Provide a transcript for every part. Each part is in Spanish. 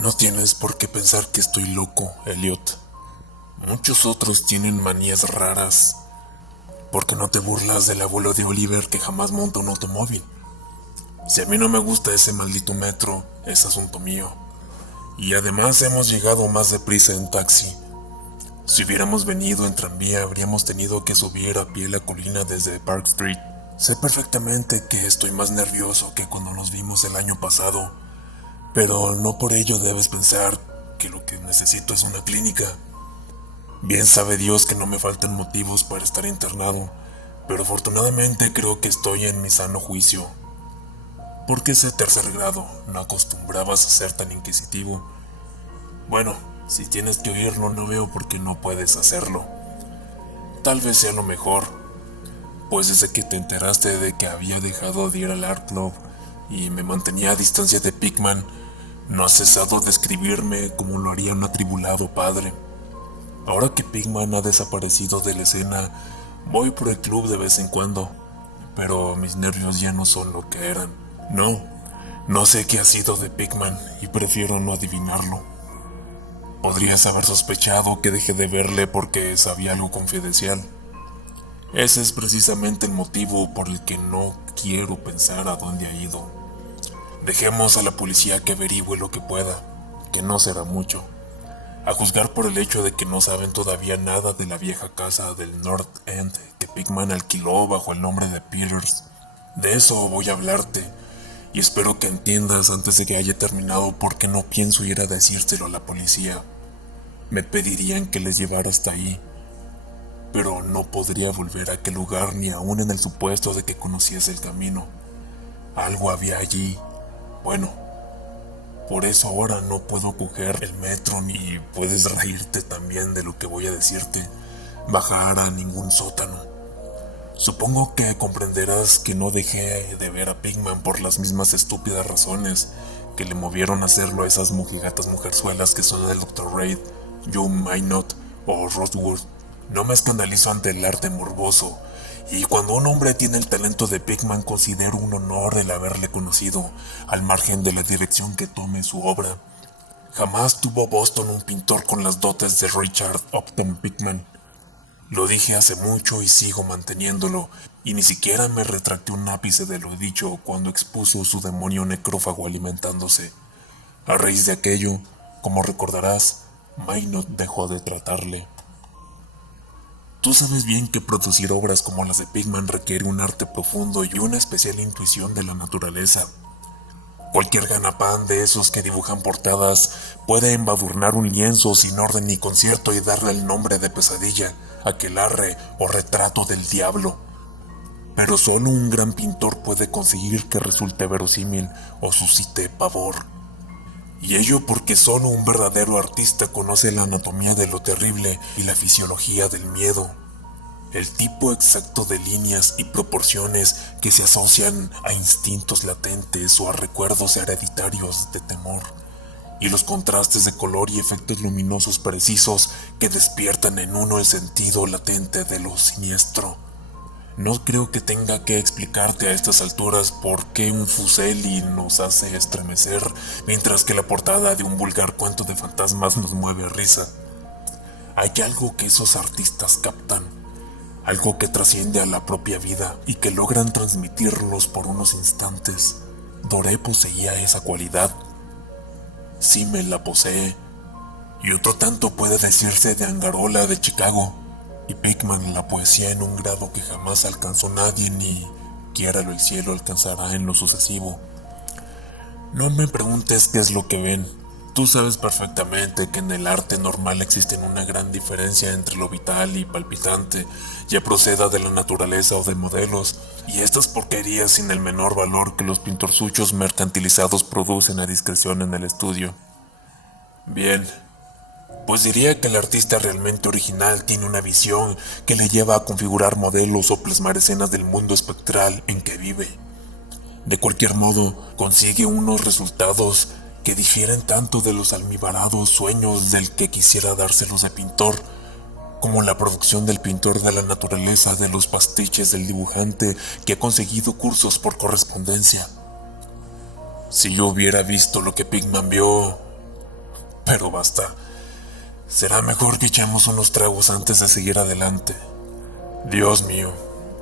No tienes por qué pensar que estoy loco, Elliot. Muchos otros tienen manías raras. ¿Por qué no te burlas del abuelo de Oliver que jamás monta un automóvil? Si a mí no me gusta ese maldito metro, es asunto mío. Y además hemos llegado más deprisa en taxi. Si hubiéramos venido en tranvía, habríamos tenido que subir a pie la colina desde Park Street. Sé perfectamente que estoy más nervioso que cuando nos vimos el año pasado, pero no por ello debes pensar que lo que necesito es una clínica. Bien sabe Dios que no me faltan motivos para estar internado, pero afortunadamente creo que estoy en mi sano juicio. ¿Por qué ese tercer grado? ¿No acostumbrabas a ser tan inquisitivo? Bueno, si tienes que oírlo, no veo por qué no puedes hacerlo. Tal vez sea lo mejor, pues desde que te enteraste de que había dejado de ir al Art Club y me mantenía a distancia de Pigman, no has cesado de escribirme como lo haría un atribulado padre. Ahora que Pigman ha desaparecido de la escena, voy por el club de vez en cuando, pero mis nervios ya no son lo que eran. No sé qué ha sido de Pigman y prefiero no adivinarlo. Podrías haber sospechado que dejé de verle porque sabía algo confidencial. Ese es precisamente el motivo por el que no quiero pensar a dónde ha ido. Dejemos a la policía que averigüe lo que pueda, que no será mucho. A juzgar por el hecho de que no saben todavía nada de la vieja casa del North End que Pigman alquiló bajo el nombre de Peters. De eso voy a hablarte, y espero que entiendas antes de que haya terminado por qué no pienso ir a decírselo a la policía. Me pedirían que les llevara hasta ahí, pero no podría volver a aquel lugar ni aún en el supuesto de que conociese el camino. Algo había allí. Bueno, por eso ahora no puedo coger el metro ni puedes reírte también de lo que voy a decirte, bajar a ningún sótano. Supongo que comprenderás que no dejé de ver a Pigman por las mismas estúpidas razones que le movieron a hacerlo a esas mojigatas mujerzuelas que son el Dr. Reid, Joe Maynot o Rosewood. No me escandalizo ante el arte morboso, y cuando un hombre tiene el talento de Pigman considero un honor el haberle conocido, al margen de la dirección que tome su obra. Jamás tuvo Boston un pintor con las dotes de Richard Upton Pigman. Lo dije hace mucho y sigo manteniéndolo, y ni siquiera me retracté un ápice de lo dicho cuando expuso su demonio necrófago alimentándose. A raíz de aquello, como recordarás, Maynot dejó de tratarle. Tú sabes bien que producir obras como las de Pigman requiere un arte profundo y una especial intuición de la naturaleza. Cualquier ganapán de esos que dibujan portadas puede embadurnar un lienzo sin orden ni concierto y darle el nombre de pesadilla, aquelarre o retrato del diablo. Pero solo un gran pintor puede conseguir que resulte verosímil o suscite pavor. Y ello porque solo un verdadero artista conoce la anatomía de lo terrible y la fisiología del miedo. El tipo exacto de líneas y proporciones que se asocian a instintos latentes o a recuerdos hereditarios de temor. Y los contrastes de color y efectos luminosos precisos que despiertan en uno el sentido latente de lo siniestro. No creo que tenga que explicarte a estas alturas por qué un Fuseli nos hace estremecer, mientras que la portada de un vulgar cuento de fantasmas nos mueve a risa. Hay algo que esos artistas captan, algo que trasciende a la propia vida y que logran transmitirlos por unos instantes. Doré poseía esa cualidad. Simmel la posee, y otro tanto puede decirse de Angarola de Chicago, y Pigman la poesía en un grado que jamás alcanzó nadie ni, quiéralo el cielo, alcanzará en lo sucesivo. No me preguntes qué es lo que ven. Tú sabes perfectamente que en el arte normal existe una gran diferencia entre lo vital y palpitante, ya proceda de la naturaleza o de modelos, y estas porquerías sin el menor valor que los pintorzuchos mercantilizados producen a discreción en el estudio. Bien, pues diría que el artista realmente original tiene una visión que le lleva a configurar modelos o plasmar escenas del mundo espectral en que vive. De cualquier modo, consigue unos resultados que difieren tanto de los almibarados sueños del que quisiera dárselos de pintor, como la producción del pintor de la naturaleza de los pastiches del dibujante que ha conseguido cursos por correspondencia. Si yo hubiera visto lo que Pigman vio, pero basta. Será mejor que echemos unos tragos antes de seguir adelante. Dios mío,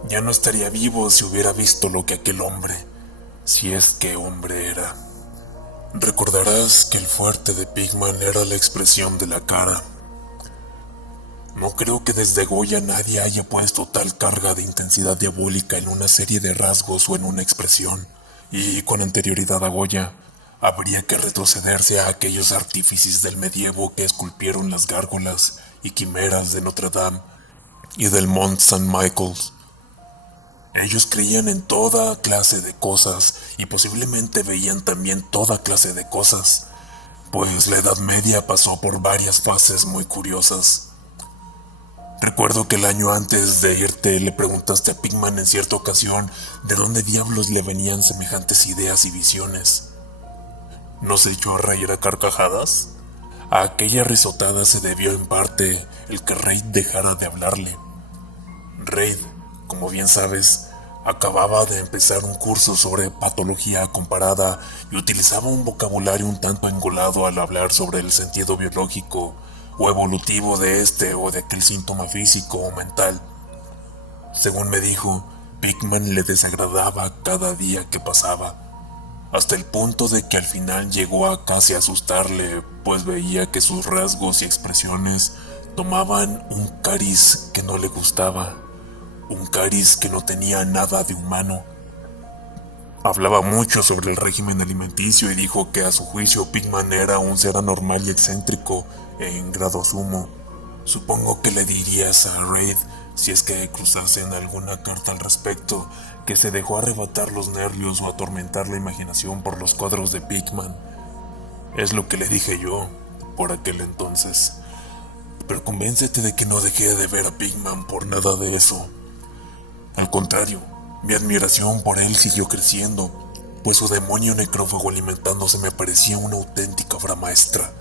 ya no estaría vivo si hubiera visto lo que aquel hombre, si es que hombre era. Recordarás que el fuerte de Pigman era la expresión de la cara. No creo que desde Goya nadie haya puesto tal carga de intensidad diabólica en una serie de rasgos o en una expresión, y con anterioridad a Goya, habría que retrocederse a aquellos artífices del medievo que esculpieron las gárgolas y quimeras de Notre Dame y del Mont Saint-Michel. Ellos creían en toda clase de cosas y posiblemente veían también toda clase de cosas, pues la Edad Media pasó por varias fases muy curiosas. Recuerdo que el año antes de irte le preguntaste a Pigman en cierta ocasión de dónde diablos le venían semejantes ideas y visiones. ¿No se echó a reír a carcajadas? A aquella risotada se debió en parte el que Reid dejara de hablarle. Reid, como bien sabes, acababa de empezar un curso sobre patología comparada y utilizaba un vocabulario un tanto engolado al hablar sobre el sentido biológico o evolutivo de este o de aquel síntoma físico o mental. Según me dijo, Pigman le desagradaba cada día que pasaba, hasta el punto de que al final llegó a casi asustarle, pues veía que sus rasgos y expresiones tomaban un cariz que no le gustaba, un cariz que no tenía nada de humano. Hablaba mucho sobre el régimen alimenticio y dijo que a su juicio Pigman era un ser anormal y excéntrico en grado sumo. Supongo que le dirías a Reid, si es que cruzasen alguna carta al respecto, que se dejó arrebatar los nervios o atormentar la imaginación por los cuadros de Pigman. Es lo que le dije yo, por aquel entonces. Pero convéncete de que no dejé de ver a Pigman por nada de eso. Al contrario, mi admiración por él siguió creciendo, pues su demonio necrófago alimentándose me parecía una auténtica obra maestra.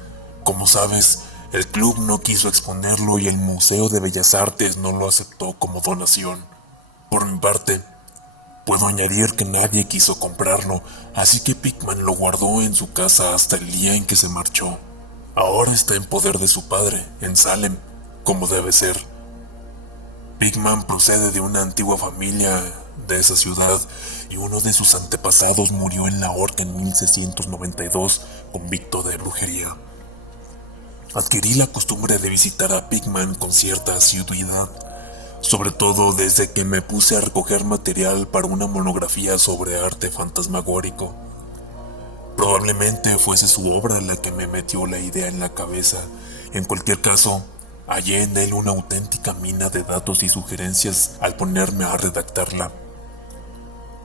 Como sabes, el club no quiso exponerlo y el Museo de Bellas Artes no lo aceptó como donación. Por mi parte, puedo añadir que nadie quiso comprarlo, así que Pigman lo guardó en su casa hasta el día en que se marchó. Ahora está en poder de su padre, en Salem, como debe ser. Pigman procede de una antigua familia de esa ciudad y uno de sus antepasados murió en la horca en 1692 convicto de brujería. Adquirí la costumbre de visitar a Pigman con cierta asiduidad, sobre todo desde que me puse a recoger material para una monografía sobre arte fantasmagórico. Probablemente fuese su obra la que me metió la idea en la cabeza. En cualquier caso, hallé en él una auténtica mina de datos y sugerencias al ponerme a redactarla.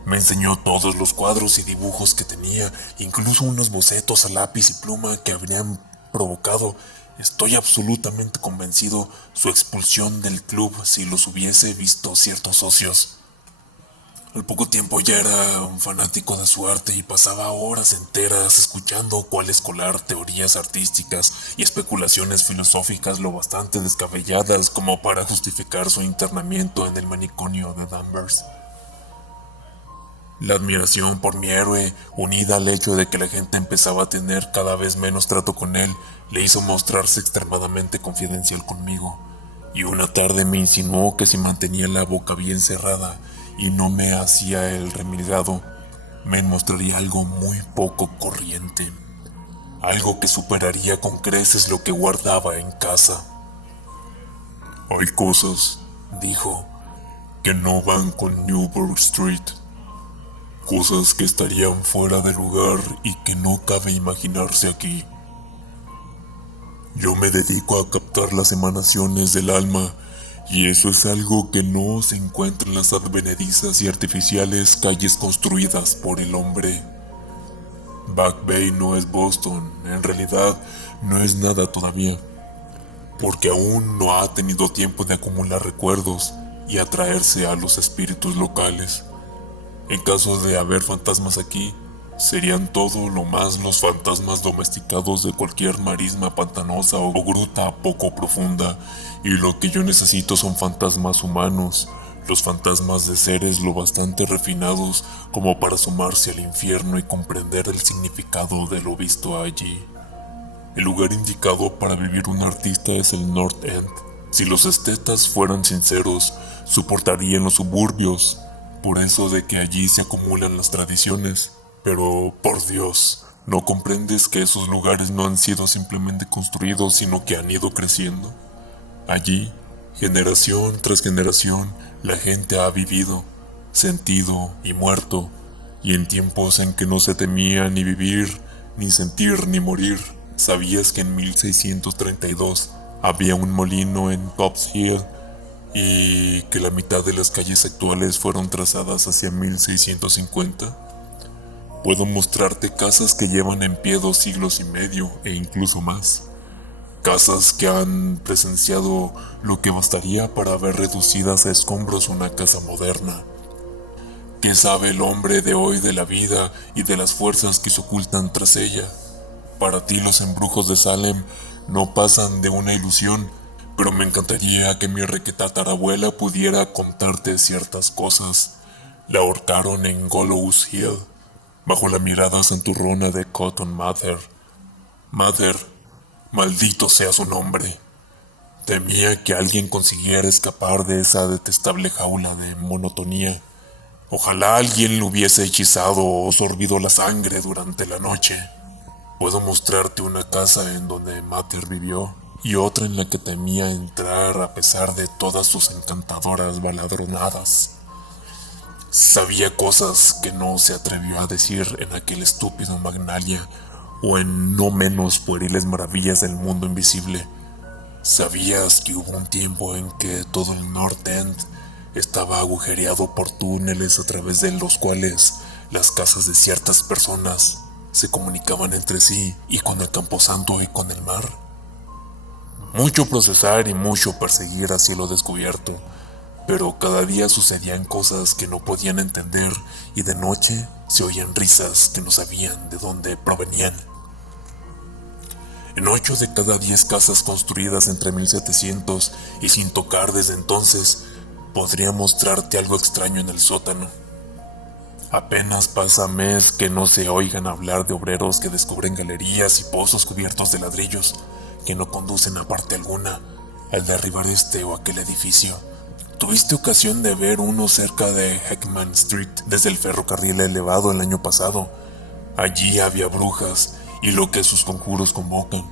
Me enseñó todos los cuadros y dibujos que tenía, incluso unos bocetos a lápiz y pluma que habrían provocado, estoy absolutamente convencido, su expulsión del club si los hubiese visto ciertos socios. Al poco tiempo ya era un fanático de su arte y pasaba horas enteras escuchando cuál escolar teorías artísticas y especulaciones filosóficas lo bastante descabelladas como para justificar su internamiento en el manicomio de Danvers. La admiración por mi héroe, unida al hecho de que la gente empezaba a tener cada vez menos trato con él, le hizo mostrarse extremadamente confidencial conmigo, y una tarde me insinuó que si mantenía la boca bien cerrada y no me hacía el remilgado, me mostraría algo muy poco corriente, algo que superaría con creces lo que guardaba en casa. Hay cosas, dijo, que no van con Newburgh Street. Cosas que estarían fuera de lugar y que no cabe imaginarse aquí. Yo me dedico a captar las emanaciones del alma, y eso es algo que no se encuentra en las advenedizas y artificiales calles construidas por el hombre. Back Bay no es Boston, en realidad no es nada todavía, porque aún no ha tenido tiempo de acumular recuerdos y atraerse a los espíritus locales. En caso de haber fantasmas aquí, serían todo lo más los fantasmas domesticados de cualquier marisma pantanosa o gruta poco profunda, y lo que yo necesito son fantasmas humanos, los fantasmas de seres lo bastante refinados como para asomarse al infierno y comprender el significado de lo visto allí. El lugar indicado para vivir un artista es el North End. Si los estetas fueran sinceros, soportarían los suburbios, por eso de que allí se acumulan las tradiciones. Pero, por Dios, ¿no comprendes que esos lugares no han sido simplemente construidos, sino que han ido creciendo? Allí, generación tras generación, la gente ha vivido, sentido y muerto, y en tiempos en que no se temía ni vivir, ni sentir, ni morir. ¿Sabías que en 1632 había un molino en Copp's Hill y que la mitad de las calles actuales fueron trazadas hacia 1650? Puedo mostrarte casas que llevan en pie 2 siglos y medio e incluso más. Casas que han presenciado lo que bastaría para ver reducidas a escombros una casa moderna. ¿Qué sabe el hombre de hoy de la vida y de las fuerzas que se ocultan tras ella? Para ti los embrujos de Salem no pasan de una ilusión, pero me encantaría que mi requetatarabuela pudiera contarte ciertas cosas. La ahorcaron en Gallows Hill, bajo la mirada santurrona de Cotton Mather. Mather, maldito sea su nombre. Temía que alguien consiguiera escapar de esa detestable jaula de monotonía. Ojalá alguien le hubiese hechizado o sorbido la sangre durante la noche. Puedo mostrarte una casa en donde Mather vivió y otra en la que temía entrar a pesar de todas sus encantadoras baladronadas. Sabía cosas que no se atrevió a decir en aquel estúpido Magnalia o en no menos pueriles maravillas del mundo invisible. ¿Sabías que hubo un tiempo en que todo el North End estaba agujereado por túneles a través de los cuales las casas de ciertas personas se comunicaban entre sí y con el camposanto y con el mar? Mucho procesar y mucho perseguir a cielo descubierto, pero cada día sucedían cosas que no podían entender y de noche se oían risas que no sabían de dónde provenían. En 8 de cada 10 casas construidas entre 1700 y sin tocar desde entonces, podría mostrarte algo extraño en el sótano. Apenas pasa mes que no se oigan hablar de obreros que descubren galerías y pozos cubiertos de ladrillos que no conducen a parte alguna al derribar este o aquel edificio. ¿Tuviste ocasión de ver uno cerca de Heckman Street desde el ferrocarril elevado el año pasado? Allí había brujas y lo que sus conjuros convocan,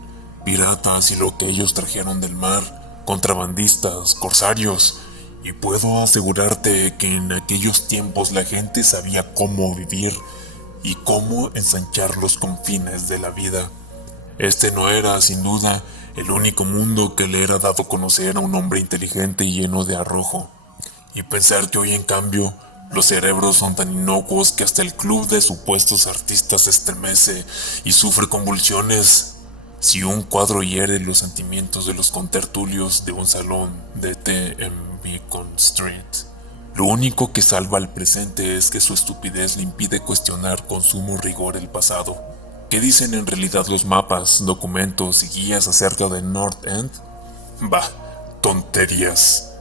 piratas y lo que ellos trajeron del mar, contrabandistas, corsarios, y puedo asegurarte que en aquellos tiempos la gente sabía cómo vivir y cómo ensanchar los confines de la vida. Este no era, sin duda, el único mundo que le era dado conocer a un hombre inteligente y lleno de arrojo. Y pensar que hoy, en cambio, los cerebros son tan inocuos que hasta el club de supuestos artistas se estremece y sufre convulsiones si un cuadro hiere los sentimientos de los contertulios de un salón de té en Beacon Street. Lo único que salva al presente es que su estupidez le impide cuestionar con sumo rigor el pasado. ¿Qué dicen en realidad los mapas, documentos y guías acerca de North End? Bah, tonterías.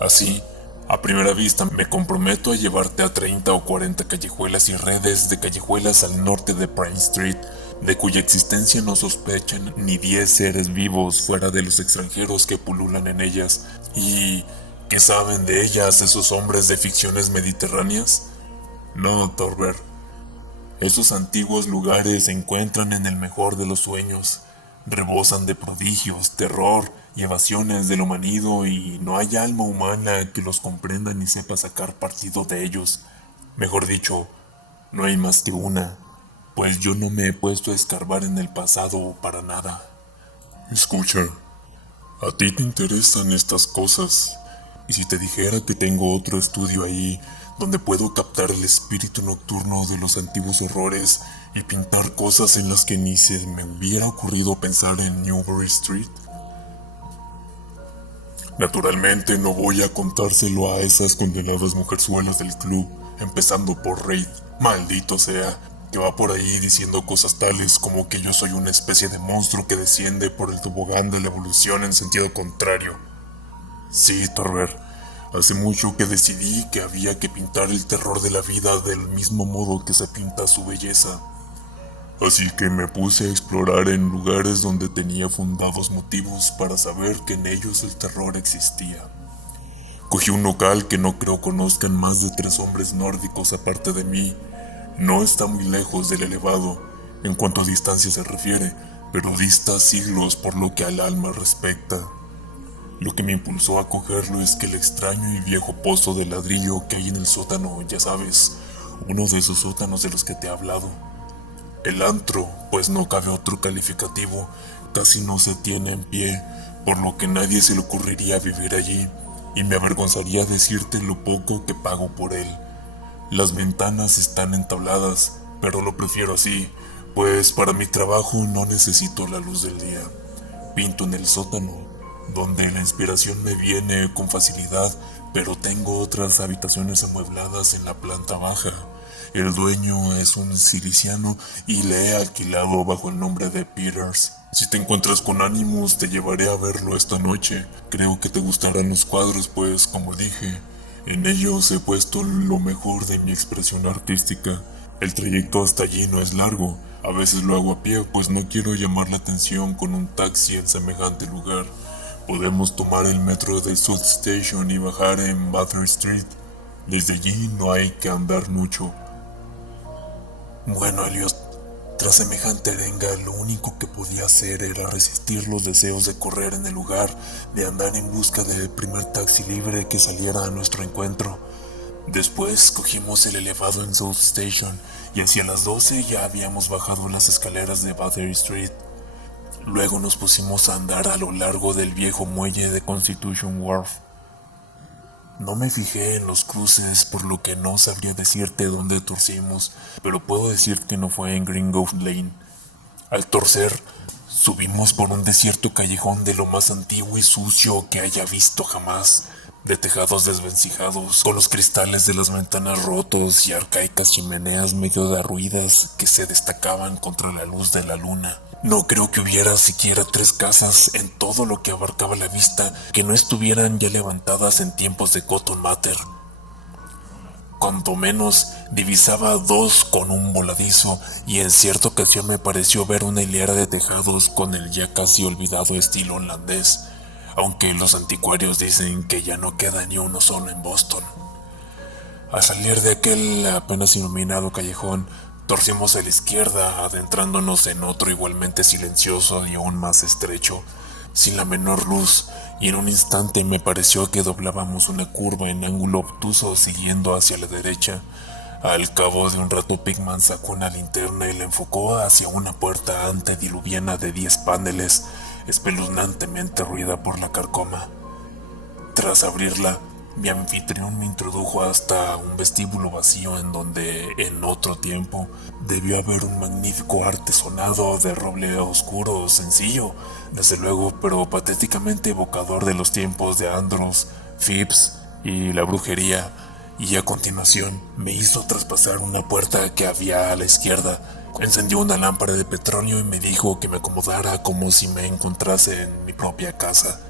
Así, a primera vista me comprometo a llevarte a 30 o 40 callejuelas y redes de callejuelas al norte de Pine Street, de cuya existencia no sospechan ni 10 seres vivos fuera de los extranjeros que pululan en ellas. ¿Y qué saben de ellas esos hombres de ficciones mediterráneas? No, Thorber. Esos antiguos lugares se encuentran en el mejor de los sueños. Rebosan de prodigios, terror y evasiones de lo manido, y no hay alma humana que los comprenda ni sepa sacar partido de ellos. Mejor dicho, no hay más que una, pues yo no me he puesto a escarbar en el pasado para nada. Escucha, a ti te interesan estas cosas, y si te dijera que tengo otro estudio ahí, donde puedo captar el espíritu nocturno de los antiguos horrores y pintar cosas en las que ni se me hubiera ocurrido pensar en Newbury Street. Naturalmente no voy a contárselo a esas condenadas mujerzuelas del club, empezando por Reid, maldito sea, que va por ahí diciendo cosas tales como que yo soy una especie de monstruo que desciende por el tobogán de la evolución en sentido contrario. Sí, Thorber. Hace mucho que decidí que había que pintar el terror de la vida del mismo modo que se pinta su belleza. Así que me puse a explorar en lugares donde tenía fundados motivos para saber que en ellos el terror existía. Cogí un local que no creo conozcan más de 3 hombres nórdicos aparte de mí. No está muy lejos del elevado, en cuanto a distancia se refiere, pero dista siglos por lo que al alma respecta. Lo que me impulsó a cogerlo es que el extraño y viejo pozo de ladrillo que hay en el sótano, ya sabes, uno de esos sótanos de los que te he hablado. El antro, pues no cabe otro calificativo, casi no se tiene en pie, por lo que nadie se le ocurriría vivir allí, y me avergonzaría decirte lo poco que pago por él. Las ventanas están entabladas, pero lo prefiero así, pues para mi trabajo no necesito la luz del día. Pinto en el sótano, donde la inspiración me viene con facilidad, pero tengo otras habitaciones amuebladas en la planta baja. El dueño es un siciliano y le he alquilado bajo el nombre de Peters. Si te encuentras con ánimos, te llevaré a verlo esta noche. Creo que te gustarán los cuadros, pues, como dije, en ellos he puesto lo mejor de mi expresión artística. El trayecto hasta allí no es largo. A veces lo hago a pie, pues no quiero llamar la atención con un taxi en semejante lugar. Podemos tomar el metro de South Station y bajar en Baker Street. Desde allí no hay que andar mucho. Bueno, Elliot, tras semejante arenga, lo único que podía hacer era resistir los deseos de correr en el lugar, de andar en busca del primer taxi libre que saliera a nuestro encuentro. Después cogimos el elevado en South Station y hacia las 12 ya habíamos bajado las escaleras de Battery Street. Luego nos pusimos a andar a lo largo del viejo muelle de Constitution Wharf. No me fijé en los cruces, por lo que no sabría decirte dónde torcimos, pero puedo decir que no fue en Gringold Lane. Al torcer, subimos por un desierto callejón de lo más antiguo y sucio que haya visto jamás, de tejados desvencijados, con los cristales de las ventanas rotos y arcaicas chimeneas medio derruidas que se destacaban contra la luz de la luna. No creo que hubiera siquiera 3 casas en todo lo que abarcaba la vista que no estuvieran ya levantadas en tiempos de Cotton Mather. Cuanto menos divisaba 2 con un voladizo, y en cierta ocasión me pareció ver una hilera de tejados con el ya casi olvidado estilo holandés, aunque los anticuarios dicen que ya no queda ni uno solo en Boston. Al salir de aquel apenas iluminado callejón, torcimos a la izquierda, adentrándonos en otro igualmente silencioso y aún más estrecho, sin la menor luz, y en un instante me pareció que doblábamos una curva en ángulo obtuso siguiendo hacia la derecha. Al cabo de un rato Pigman sacó una linterna y la enfocó hacia una puerta antediluviana de 10 paneles, espeluznantemente ruida por la carcoma. Tras abrirla, mi anfitrión me introdujo hasta un vestíbulo vacío en donde, en otro tiempo, debió haber un magnífico artesonado de roble oscuro, sencillo, desde luego, pero patéticamente evocador de los tiempos de Andros, Phipps y la brujería, y a continuación me hizo traspasar una puerta que había a la izquierda. Encendió una lámpara de petróleo y me dijo que me acomodara como si me encontrase en mi propia casa.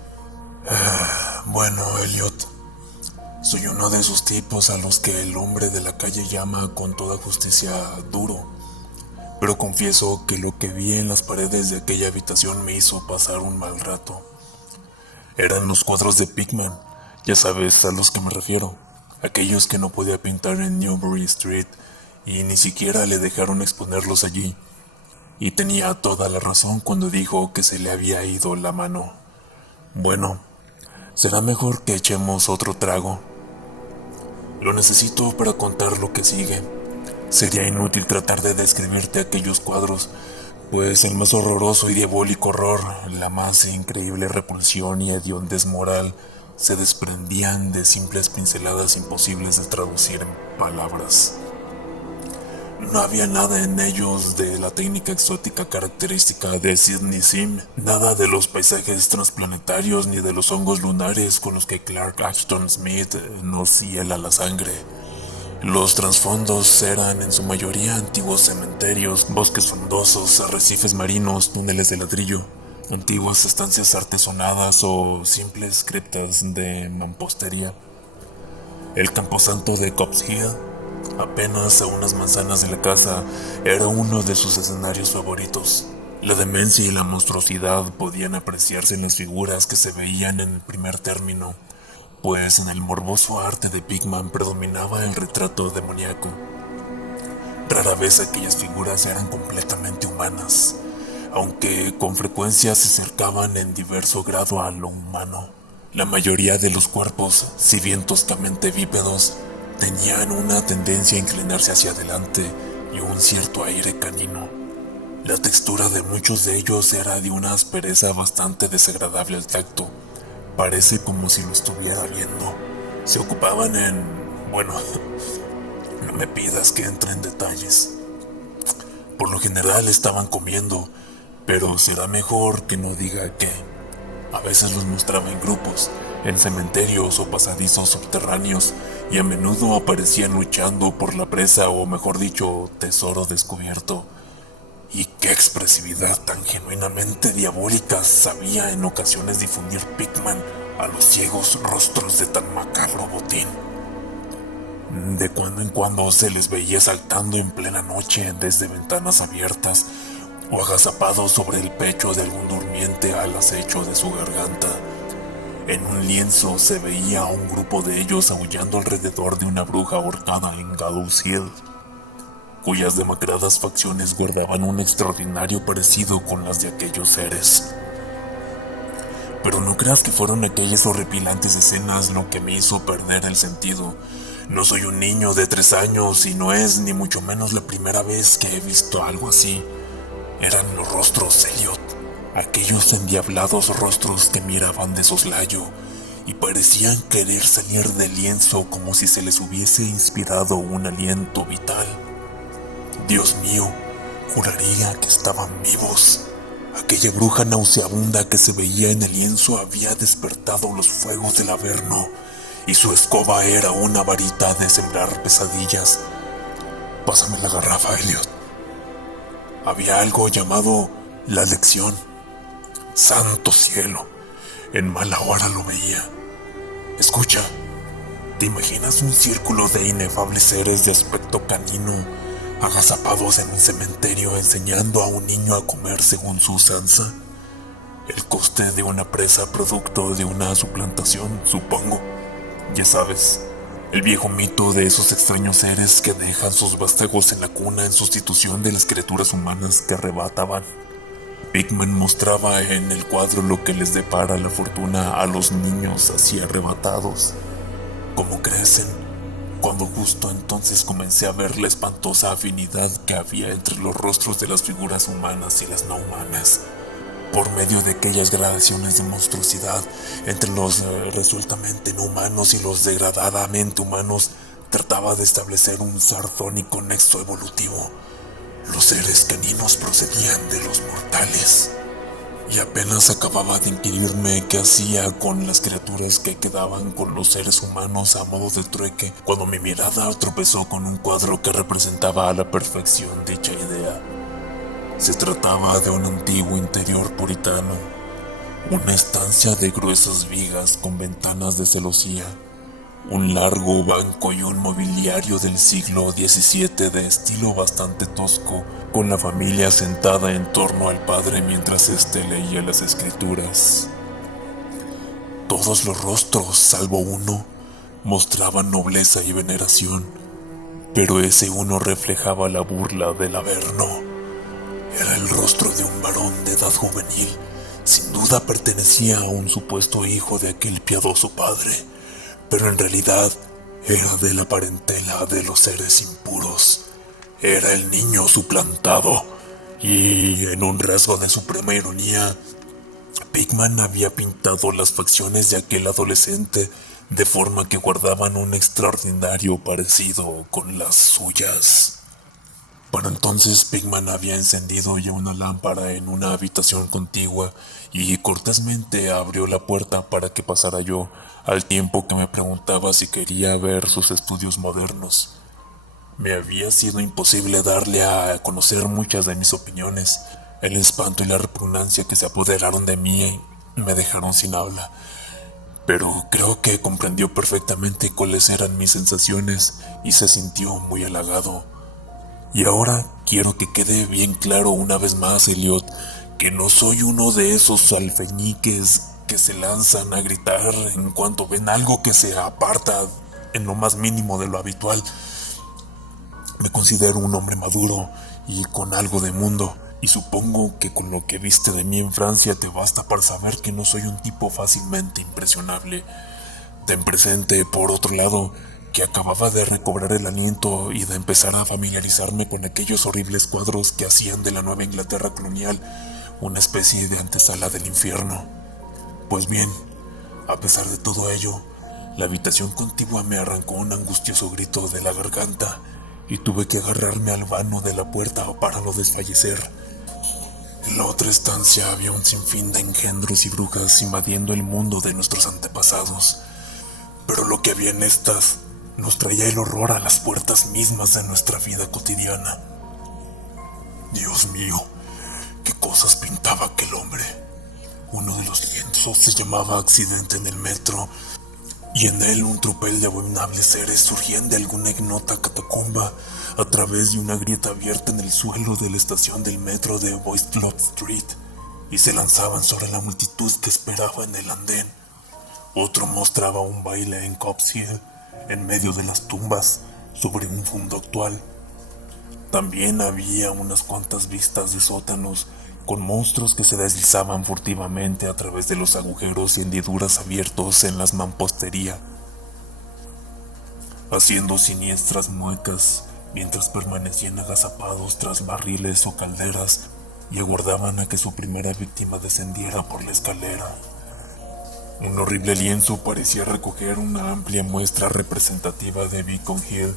Bueno, Elliot, soy uno de esos tipos a los que el hombre de la calle llama con toda justicia duro, pero confieso que lo que vi en las paredes de aquella habitación me hizo pasar un mal rato. Eran los cuadros de Pigman, ya sabes a los que me refiero, aquellos que no podía pintar en Newbury Street y ni siquiera le dejaron exponerlos allí. Y tenía toda la razón cuando dijo que se le había ido la mano. Bueno, será mejor que echemos otro trago. Lo necesito para contar lo que sigue. Sería inútil tratar de describirte aquellos cuadros, pues el más horroroso y diabólico horror, la más increíble repulsión y hediondez moral se desprendían de simples pinceladas imposibles de traducir en palabras. No había nada en ellos de la técnica exótica característica de Sidney Sim, nada de los paisajes transplanetarios ni de los hongos lunares con los que Clark Ashton Smith nos hiela la sangre. Los trasfondos eran en su mayoría antiguos cementerios, bosques frondosos, arrecifes marinos, túneles de ladrillo, antiguas estancias artesonadas o simples criptas de mampostería. El camposanto de Copp's Hill Apenas a unas manzanas de la casa, era uno de sus escenarios favoritos. La demencia y la monstruosidad podían apreciarse en las figuras que se veían en el primer término, pues en el morboso arte de Pigman predominaba el retrato demoníaco. Rara vez aquellas figuras eran completamente humanas, aunque con frecuencia se acercaban en diverso grado a lo humano. La mayoría de los cuerpos, si bien toscamente bípedos, tenían una tendencia a inclinarse hacia adelante y un cierto aire canino. La textura de muchos de ellos era de una aspereza bastante desagradable al tacto. Parece como si lo estuviera viendo. Se ocupaban bueno, no me pidas que entre en detalles. Por lo general estaban comiendo, pero será mejor que no diga qué. A veces los mostraba en grupos, en cementerios o pasadizos subterráneos, y a menudo aparecían luchando por la presa o, mejor dicho, tesoro descubierto. Y qué expresividad tan genuinamente diabólica sabía en ocasiones difundir Pigman a los ciegos rostros de tan macabro botín. De cuando en cuando se les veía saltando en plena noche desde ventanas abiertas o agazapados sobre el pecho de algún durmiente al acecho de su garganta. En un lienzo se veía a un grupo de ellos aullando alrededor de una bruja ahorcada en Gallows Hill, cuyas demacradas facciones guardaban un extraordinario parecido con las de aquellos seres. Pero no creas que fueron aquellas horripilantes escenas lo que me hizo perder el sentido. No soy un niño de 3 años y no es ni mucho menos la primera vez que he visto algo así. Eran los rostros, Elliot, aquellos endiablados rostros que miraban de soslayo y parecían querer salir del lienzo como si se les hubiese inspirado un aliento vital. Dios mío, juraría que estaban vivos. Aquella bruja nauseabunda que se veía en el lienzo había despertado los fuegos del Averno, y su escoba era una varita de sembrar pesadillas. Pásame la garrafa, Elliot. Había algo llamado la lección. Santo cielo, en mala hora lo veía. Escucha, ¿te imaginas un círculo de inefables seres de aspecto canino, agazapados en un cementerio enseñando a un niño a comer según su usanza? El coste de una presa producto de una suplantación, supongo. Ya sabes, el viejo mito de esos extraños seres que dejan sus vástagos en la cuna en sustitución de las criaturas humanas que arrebataban. Pigman mostraba en el cuadro lo que les depara la fortuna a los niños así arrebatados. Cómo crecen, cuando justo entonces comencé a ver la espantosa afinidad que había entre los rostros de las figuras humanas y las no humanas. Por medio de aquellas gradaciones de monstruosidad entre los resueltamente no humanos y los degradadamente humanos, trataba de establecer un sardónico nexo evolutivo. Los seres caninos procedían de los mortales, y apenas acababa de inquirirme qué hacía con las criaturas que quedaban con los seres humanos a modo de trueque, cuando mi mirada tropezó con un cuadro que representaba a la perfección dicha idea. Se trataba de un antiguo interior puritano, una estancia de gruesas vigas con ventanas de celosía, un largo banco y un mobiliario del siglo XVII de estilo bastante tosco, con la familia sentada en torno al padre mientras éste leía las escrituras. Todos los rostros, salvo uno, mostraban nobleza y veneración, pero ese uno reflejaba la burla del Averno. Era el rostro de un varón de edad juvenil. Sin duda pertenecía a un supuesto hijo de aquel piadoso padre, pero en realidad era de la parentela de los seres impuros. Era el niño suplantado, y en un rasgo de suprema ironía, Pigman había pintado las facciones de aquel adolescente de forma que guardaban un extraordinario parecido con las suyas. Para entonces Pigman había encendido ya una lámpara en una habitación contigua y cortésmente abrió la puerta para que pasara yo, al tiempo que me preguntaba si quería ver sus estudios modernos. Me había sido imposible darle a conocer muchas de mis opiniones. El espanto y la repugnancia que se apoderaron de mí me dejaron sin habla. pero creo que comprendió perfectamente cuáles eran mis sensaciones y se sintió muy halagado. Y ahora quiero que quede bien claro una vez más, Elliot, que no soy uno de esos alfeñiques que se lanzan a gritar en cuanto ven algo que se aparta en lo más mínimo de lo habitual. Me considero un hombre maduro y con algo de mundo, y supongo que con lo que viste de mí en Francia te basta para saber que no soy un tipo fácilmente impresionable. Ten presente, por otro lado, que acababa de recobrar el aliento y de empezar a familiarizarme con aquellos horribles cuadros que hacían de la Nueva Inglaterra colonial una especie de antesala del infierno. Pues bien, a pesar de todo ello, la habitación contigua me arrancó un angustioso grito de la garganta y tuve que agarrarme al vano de la puerta para no desfallecer. En la otra estancia había un sinfín de engendros y brujas invadiendo el mundo de nuestros antepasados, pero lo que había en estas nos traía el horror a las puertas mismas de nuestra vida cotidiana. Dios mío, qué cosas pintaba aquel hombre. Uno de los lienzos se llamaba Accidente en el metro, y en él un tropel de abominables seres surgían de alguna ignota catacumba a través de una grieta abierta en el suelo de la estación del metro de Boys Club Street, y se lanzaban sobre la multitud que esperaba en el andén. Otro mostraba un baile en Copp's Hill, en medio de las tumbas, sobre un fondo actual. También había unas cuantas vistas de sótanos, con monstruos que se deslizaban furtivamente a través de los agujeros y hendiduras abiertos en las mampostería, haciendo siniestras muecas mientras permanecían agazapados tras barriles o calderas y aguardaban a que su primera víctima descendiera por la escalera. Un horrible lienzo parecía recoger una amplia muestra representativa de Beacon Hill,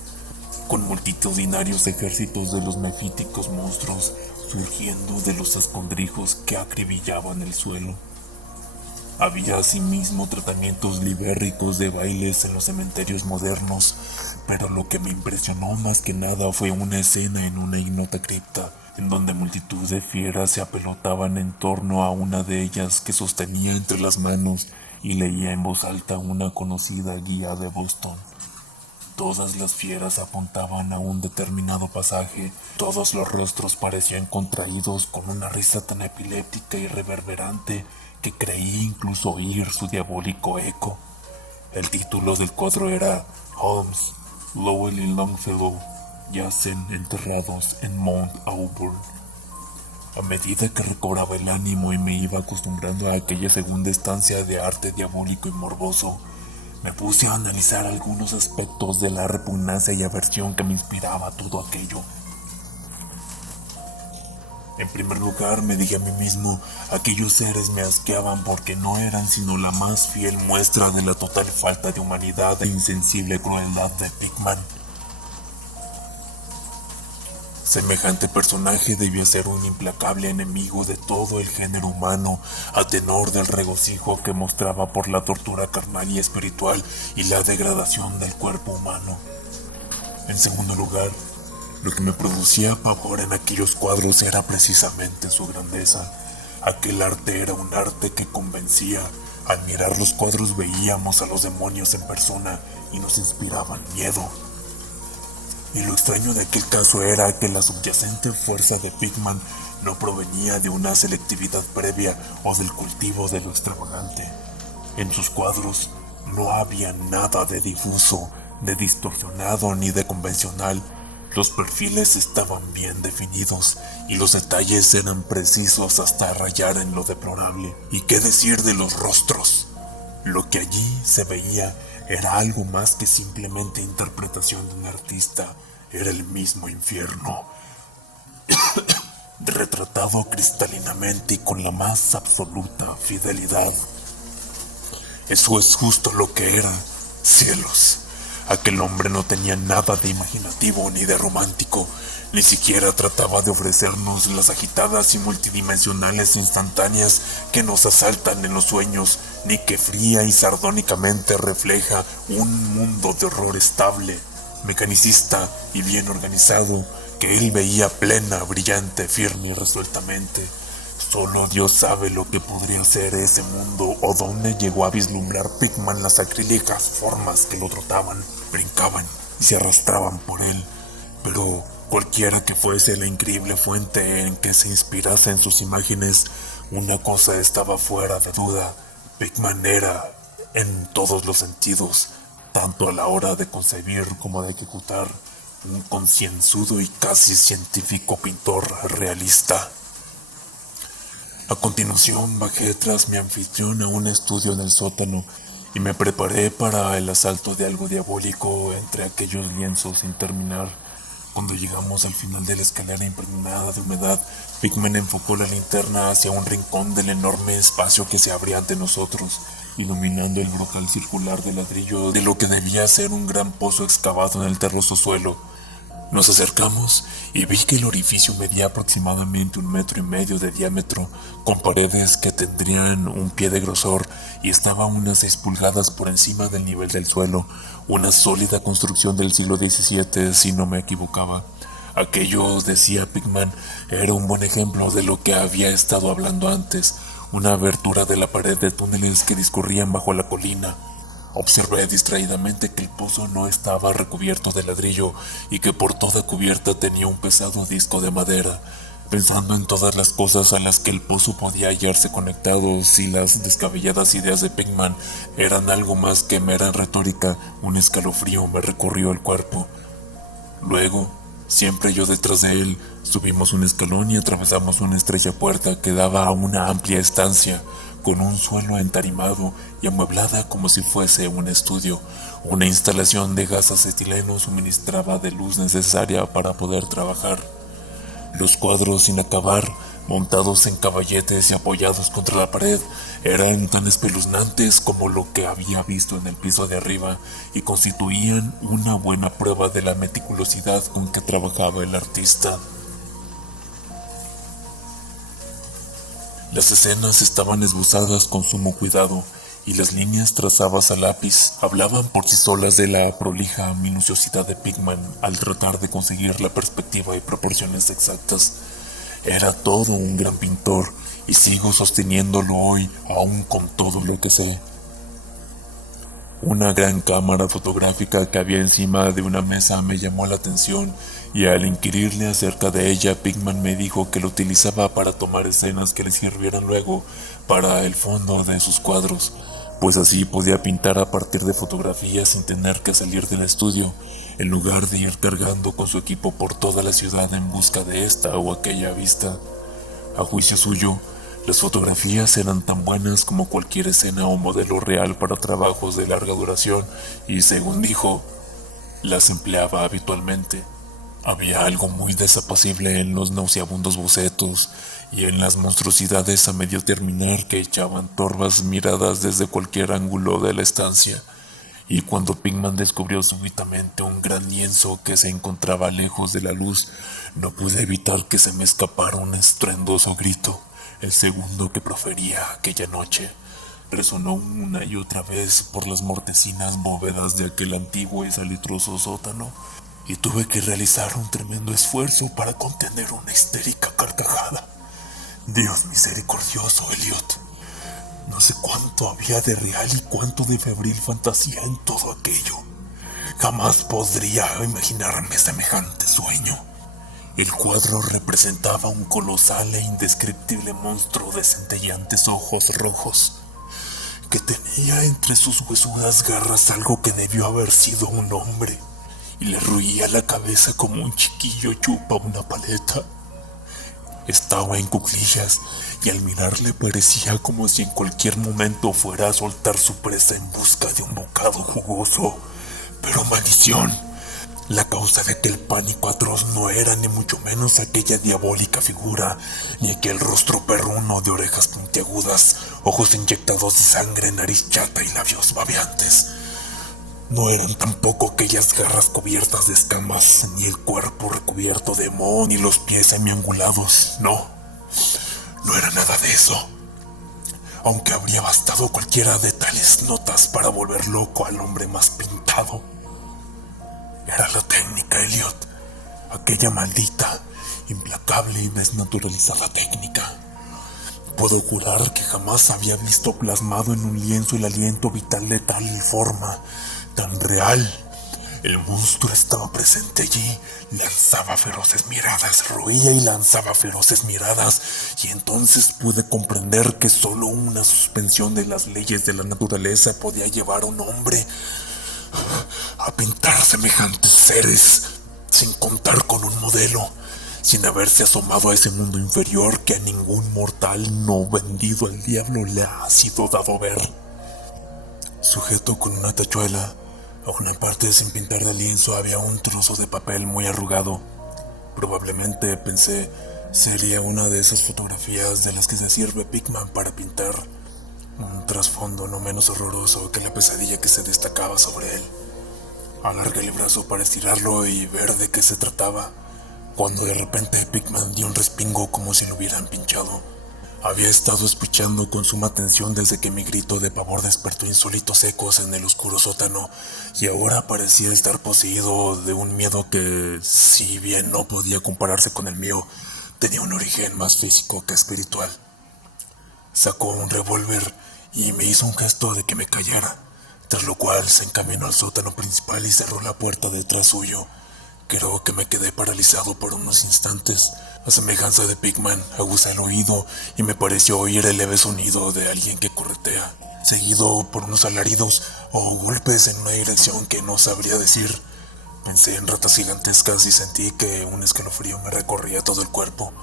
con multitudinarios ejércitos de los mefíticos monstruos surgiendo de los escondrijos que acribillaban el suelo. Había asimismo tratamientos libérricos de bailes en los cementerios modernos, pero lo que me impresionó más que nada fue una escena en una ignota cripta, en donde multitud de fieras se apelotaban en torno a una de ellas que sostenía entre las manos y leía en voz alta una conocida guía de Boston. Todas las fieras apuntaban a un determinado pasaje, todos los rostros parecían contraídos con una risa tan epiléptica y reverberante que creí incluso oír su diabólico eco. El título del cuadro era Holmes, Lowell y Longfellow yacen enterrados en Mount Auburn. A medida que recobraba el ánimo y me iba acostumbrando a aquella segunda estancia de arte diabólico y morboso, me puse a analizar algunos aspectos de la repugnancia y aversión que me inspiraba todo aquello. En primer lugar, me dije a mí mismo, aquellos seres me asqueaban porque no eran sino la más fiel muestra de la total falta de humanidad e insensible crueldad de Pickman. Semejante personaje debía ser un implacable enemigo de todo el género humano, a tenor del regocijo que mostraba por la tortura carnal y espiritual y la degradación del cuerpo humano. En segundo lugar, lo que me producía pavor en aquellos cuadros era precisamente su grandeza. Aquel arte era un arte que convencía. Al mirar los cuadros veíamos a los demonios en persona y nos inspiraban miedo. Y lo extraño de aquel caso era que la subyacente fuerza de Pickman no provenía de una selectividad previa o del cultivo de lo extravagante. En sus cuadros no había nada de difuso, de distorsionado ni de convencional. Los perfiles estaban bien definidos y los detalles eran precisos hasta rayar en lo deplorable. ¿Y qué decir de los rostros? Lo que allí se veía era algo más que simplemente interpretación de un artista, era el mismo infierno, retratado cristalinamente y con la más absoluta fidelidad. Eso es justo lo que era, cielos. Aquel hombre no tenía nada de imaginativo ni de romántico, ni siquiera trataba de ofrecernos las agitadas y multidimensionales instantáneas que nos asaltan en los sueños, ni que fría y sardónicamente refleja un mundo de horror estable, mecanicista y bien organizado, que él veía plena, brillante, firme y resueltamente. Solo Dios sabe lo que podría ser ese mundo o dónde llegó a vislumbrar Pigman las sacrílegas formas que lo trotaban, brincaban y se arrastraban por él. Pero cualquiera que fuese la increíble fuente en que se inspirase en sus imágenes, una cosa estaba fuera de duda: Pigman era, en todos los sentidos, tanto a la hora de concebir como de ejecutar, un concienzudo y casi científico pintor realista. A continuación bajé tras mi anfitrión a un estudio en el sótano y me preparé para el asalto de algo diabólico entre aquellos lienzos sin terminar. Cuando llegamos al final de la escalera impregnada de humedad, Pigman enfocó la linterna hacia un rincón del enorme espacio que se abría ante nosotros, iluminando el brocal circular de ladrillo de lo que debía ser un gran pozo excavado en el terroso suelo. Nos acercamos y vi que el orificio medía aproximadamente 1,5 metros de diámetro, con paredes que tendrían un pie de grosor, y estaba unas 6 pulgadas por encima del nivel del suelo, una sólida construcción del siglo XVII, si no me equivocaba. Aquello, decía Pigman, era un buen ejemplo de lo que había estado hablando antes, una abertura de la pared de túneles que discurrían bajo la colina. Observé distraídamente que el pozo no estaba recubierto de ladrillo y que por toda cubierta tenía un pesado disco de madera. Pensando en todas las cosas a las que el pozo podía hallarse conectado, si las descabelladas ideas de Pigman eran algo más que mera retórica, un escalofrío me recorrió el cuerpo. Luego, siempre yo detrás de él, subimos un escalón y atravesamos una estrecha puerta que daba a una amplia estancia, con un suelo entarimado y amueblada como si fuese un estudio. Una instalación de gas acetileno suministraba de luz necesaria para poder trabajar. Los cuadros sin acabar, montados en caballetes y apoyados contra la pared, eran tan espeluznantes como lo que había visto en el piso de arriba y constituían una buena prueba de la meticulosidad con que trabajaba el artista. Las escenas estaban esbozadas con sumo cuidado y las líneas trazadas a lápiz hablaban por sí solas de la prolija minuciosidad de Pigman al tratar de conseguir la perspectiva y proporciones exactas. Era todo un gran pintor y sigo sosteniéndolo hoy, aún con todo lo que sé. Una gran cámara fotográfica que había encima de una mesa me llamó la atención y al inquirirle acerca de ella, Pigman me dijo que la utilizaba para tomar escenas que le sirvieran luego para el fondo de sus cuadros, pues así podía pintar a partir de fotografías sin tener que salir del estudio, en lugar de ir cargando con su equipo por toda la ciudad en busca de esta o aquella vista. A juicio suyo, las fotografías eran tan buenas como cualquier escena o modelo real para trabajos de larga duración y, según dijo, las empleaba habitualmente. Había algo muy desapacible en los nauseabundos bocetos y en las monstruosidades a medio terminar que echaban torvas miradas desde cualquier ángulo de la estancia. Y cuando Pigman descubrió súbitamente un gran lienzo que se encontraba lejos de la luz, no pude evitar que se me escapara un estruendoso grito. El segundo que profería aquella noche resonó una y otra vez por las mortecinas bóvedas de aquel antiguo y salitroso sótano, y tuve que realizar un tremendo esfuerzo para contener una histérica carcajada. Dios misericordioso, Elliot. No sé cuánto había de real y cuánto de febril fantasía en todo aquello. Jamás podría imaginarme semejante sueño. El cuadro representaba un colosal e indescriptible monstruo de centelleantes ojos rojos, que tenía entre sus huesudas garras algo que debió haber sido un hombre, y le ruía la cabeza como un chiquillo chupa una paleta. Estaba en cuclillas y al mirarle parecía como si en cualquier momento fuera a soltar su presa en busca de un bocado jugoso. Pero maldición, la causa de aquel pánico atroz no era ni mucho menos aquella diabólica figura, ni aquel rostro perruno de orejas puntiagudas, ojos inyectados de sangre, nariz chata y labios babeantes. No eran tampoco aquellas garras cubiertas de escamas, ni el cuerpo recubierto de moho, ni los pies semiangulados. No era nada de eso. Aunque habría bastado cualquiera de tales notas para volver loco al hombre más pintado. Era la técnica, Elliot. Aquella maldita, implacable y desnaturalizada técnica. puedo jurar que jamás había visto plasmado en un lienzo el aliento vital de tal forma, tan real. El monstruo estaba presente allí, lanzaba feroces miradas, roía y lanzaba feroces miradas, y entonces pude comprender que solo una suspensión de las leyes de la naturaleza podía llevar a un hombre a pintar semejantes seres, sin contar con un modelo, sin haberse asomado a ese mundo inferior que a ningún mortal no vendido al diablo le ha sido dado ver. Sujeto con una tachuela, a una parte sin pintar de lienzo había un trozo de papel muy arrugado. Probablemente, pensé, sería una de esas fotografías de las que se sirve Pickman para pintar. Un trasfondo no menos horroroso que la pesadilla que se destacaba sobre él. Alargué el brazo para estirarlo y ver de qué se trataba, cuando de repente Pickman dio un respingo como si lo hubieran pinchado. Había estado escuchando con suma atención desde que mi grito de pavor despertó insólitos ecos en el oscuro sótano, y ahora parecía estar poseído de un miedo que, si bien no podía compararse con el mío, tenía un origen más físico que espiritual. Sacó un revólver y me hizo un gesto de que me callara, tras lo cual se encaminó al sótano principal y cerró la puerta detrás suyo. Creo que me quedé paralizado por unos instantes. A semejanza de Pickman, aguzé el oído y me pareció oír el leve sonido de alguien que corretea, seguido por unos alaridos o golpes en una dirección que no sabría decir. Pensé en ratas gigantescas y sentí que un escalofrío me recorría todo el cuerpo.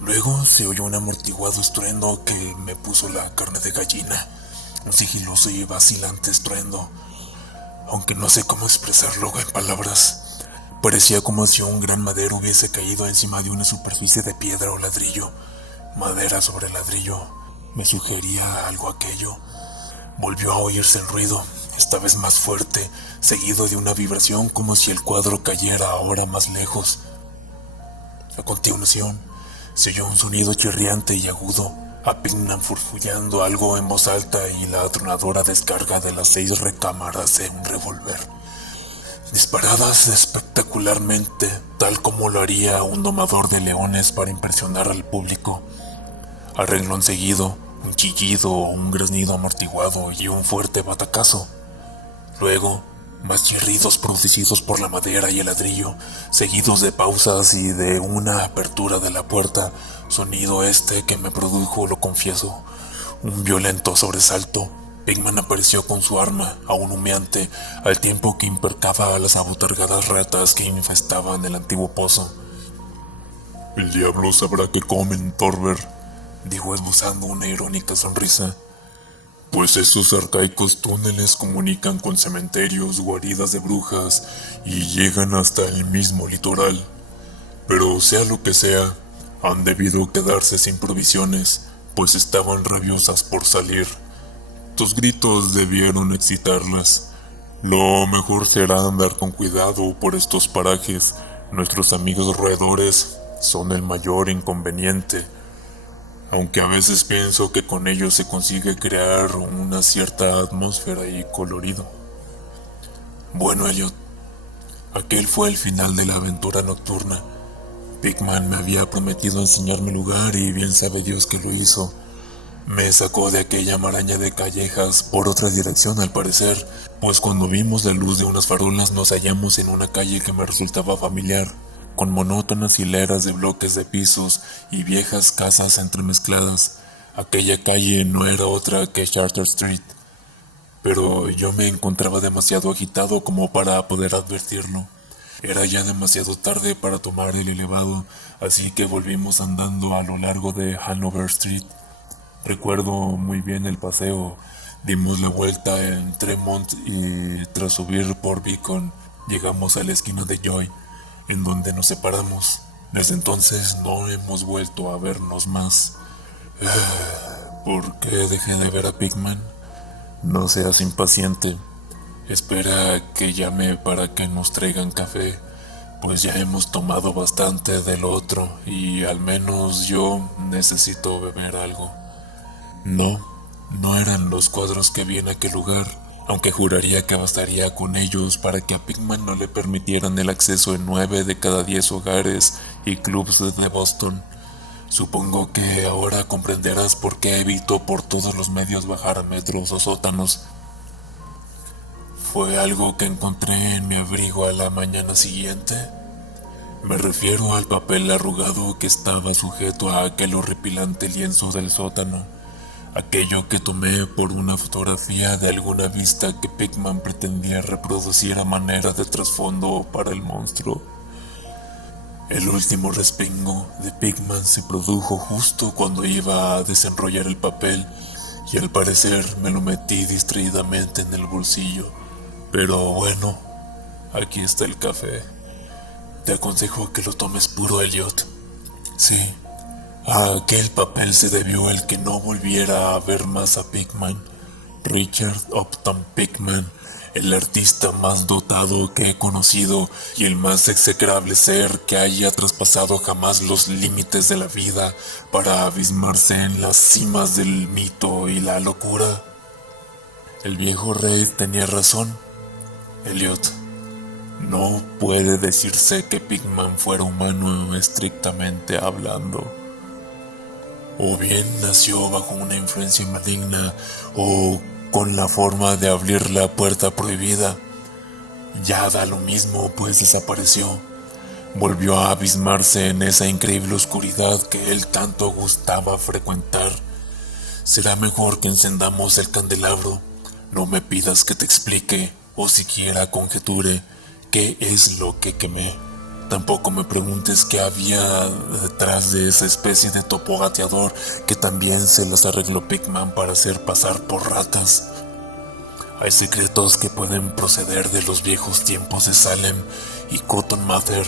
Luego se oyó un amortiguado estruendo que me puso la carne de gallina, un sigiloso y vacilante estruendo, aunque no sé cómo expresarlo en palabras. Parecía como si un gran madero hubiese caído encima de una superficie de piedra o ladrillo. Madera sobre ladrillo. Me sugería algo aquello. Volvió a oírse el ruido, esta vez más fuerte, seguido de una vibración como si el cuadro cayera ahora más lejos. A continuación, se oyó un sonido chirriante y agudo, a Pickman furfullando algo en voz alta y la atronadora descarga de las 6 recámaras de un revólver, disparadas espectacularmente, tal como lo haría un domador de leones para impresionar al público. A renglón seguido, un chillido o un graznido amortiguado y un fuerte batacazo. Luego, más chirridos producidos por la madera y el ladrillo, seguidos de pausas y de una apertura de la puerta, sonido que me produjo, lo confieso, un violento sobresalto. Pickman apareció con su arma, aún humeante, al tiempo que impercaba a las abotargadas ratas que infestaban el antiguo pozo. «El diablo sabrá qué comen, Thorber», dijo esbozando una irónica sonrisa. «Pues esos arcaicos túneles comunican con cementerios, guaridas de brujas y llegan hasta el mismo litoral. Pero sea lo que sea, han debido quedarse sin provisiones, pues estaban rabiosas por salir. Tus gritos debieron excitarlas. Lo mejor será andar con cuidado por estos parajes. Nuestros amigos roedores son el mayor inconveniente, aunque a veces pienso que con ellos se consigue crear una cierta atmósfera y colorido». Bueno, Elliot, aquel fue el final de la aventura nocturna. Pickman me había prometido enseñarme el lugar y bien sabe Dios que lo hizo. Me sacó de aquella maraña de callejas por otra dirección al parecer, pues cuando vimos la luz de unas farolas nos hallamos en una calle que me resultaba familiar, con monótonas hileras de bloques de pisos y viejas casas entremezcladas. Aquella calle no era otra que Charter Street, pero yo me encontraba demasiado agitado como para poder advertirlo. Era ya demasiado tarde para tomar el elevado, así que volvimos andando a lo largo de Hanover Street. Recuerdo muy bien el paseo. Dimos la vuelta en Tremont y tras subir por Beacon llegamos a la esquina de Joy, en donde nos separamos. Desde entonces no hemos vuelto a vernos más. ¿Por qué dejé de ver a Pickman? No seas impaciente. Espera que llame para que nos traigan café, pues ya hemos tomado bastante del otro y al menos yo necesito beber algo. No eran los cuadros que vi en aquel lugar, aunque juraría que bastaría con ellos para que a Pickman no le permitieran el acceso en 9 de cada 10 hogares y clubs de Boston. Supongo que ahora comprenderás por qué evito por todos los medios bajar a metros o sótanos. Fue algo que encontré en mi abrigo a la mañana siguiente. Me refiero al papel arrugado que estaba sujeto a aquel horripilante lienzo del sótano. Aquello que tomé por una fotografía de alguna vista que Pigman pretendía reproducir a manera de trasfondo para el monstruo. El último respingo de Pigman se produjo justo cuando iba a desenrollar el papel y al parecer me lo metí distraídamente en el bolsillo. Pero bueno, aquí está el café. Te aconsejo que lo tomes puro, Elliot. Sí, a aquel papel se debió el que no volviera a ver más a Pigman. Richard Upton Pigman, el artista más dotado que he conocido y el más execrable ser que haya traspasado jamás los límites de la vida para abismarse en las cimas del mito y la locura. El viejo rey tenía razón, Elliot. No puede decirse que Pigman fuera humano estrictamente hablando. O bien nació bajo una influencia maligna o con la forma de abrir la puerta prohibida. Ya da lo mismo, pues desapareció. Volvió a abismarse en esa increíble oscuridad que él tanto gustaba frecuentar. Será mejor que encendamos el candelabro. No me pidas que te explique o siquiera conjeture qué es lo que quemé. Tampoco me preguntes qué había detrás de esa especie de topo gateador que también se las arregló Pigman para hacer pasar por ratas. Hay secretos que pueden proceder de los viejos tiempos de Salem y Cotton Mather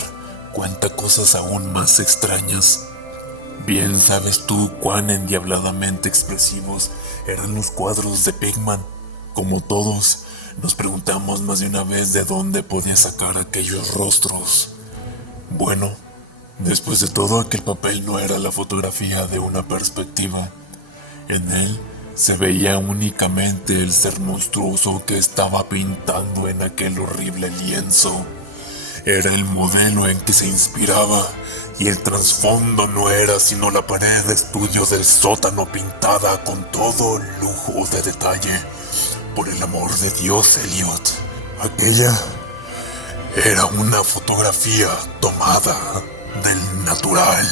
cuenta cosas aún más extrañas. Bien sabes tú cuán endiabladamente expresivos eran los cuadros de Pigman. Como todos, nos preguntamos más de una vez de dónde podía sacar aquellos rostros. Bueno, después de todo, aquel papel no era la fotografía de una perspectiva. En él se veía únicamente el ser monstruoso que estaba pintando en aquel horrible lienzo. Era el modelo en que se inspiraba, y el trasfondo no era sino la pared de estudio del sótano pintada con todo lujo de detalle. Por el amor de Dios, Elliot, aquella era una fotografía tomada del natural.